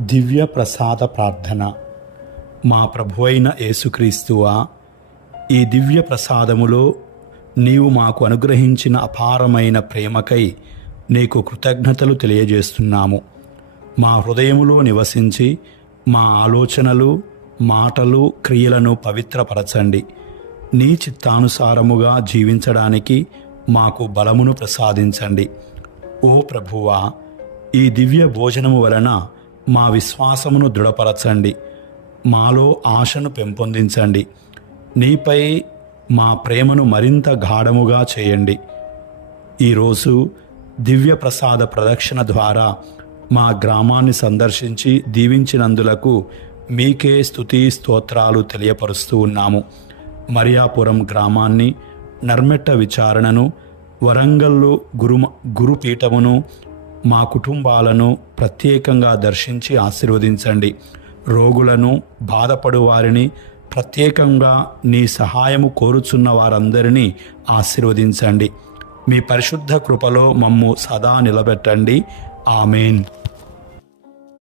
దివ్య ప్రసాద ప్రార్థన. మా ప్రభువైన యేసుక్రీస్తువా, ఈ దివ్య ప్రసాదములో నీవు మాకు అనుగ్రహించిన అపారమైన ప్రేమకై నీకు కృతజ్ఞతలు తెలియజేస్తున్నాము. మా హృదయములో నివసించి మా ఆలోచనలు, మాటలు, క్రియలను పవిత్రపరచండి. నీ చిత్తానుసారముగా జీవించడానికి మాకు బలమును ప్రసాదించండి. ఓ ప్రభువా, ఈ దివ్య భోజనము వలన మా విశ్వాసమును దృఢపరచండి. మాలో ఆశను పెంపొందించండి. నీపై మా ప్రేమను మరింత గాఢముగా చేయండి. ఈరోజు దివ్య ప్రసాద ప్రదక్షిణ ద్వారా మా గ్రామాన్ని సందర్శించి దీవించినందులకు మీకే స్తుతి స్తోత్రాలు తెలియపరుస్తూ ఉన్నాము. మరియాపురం గ్రామాన్ని, నర్మెట్ట విచారణను, వరంగల్లు గురుపీఠమును, మా కుటుంబాలను ప్రత్యేకంగా దర్శించి ఆశీర్వదించండి. రోగులను, బాధపడు వారిని, ప్రత్యేకంగా నీ సహాయము కోరుచున్న వారందరినీ ఆశీర్వదించండి. మీ పరిశుద్ధ కృపలో మమ్ము సదా నిలబెట్టండి. ఆమేన్.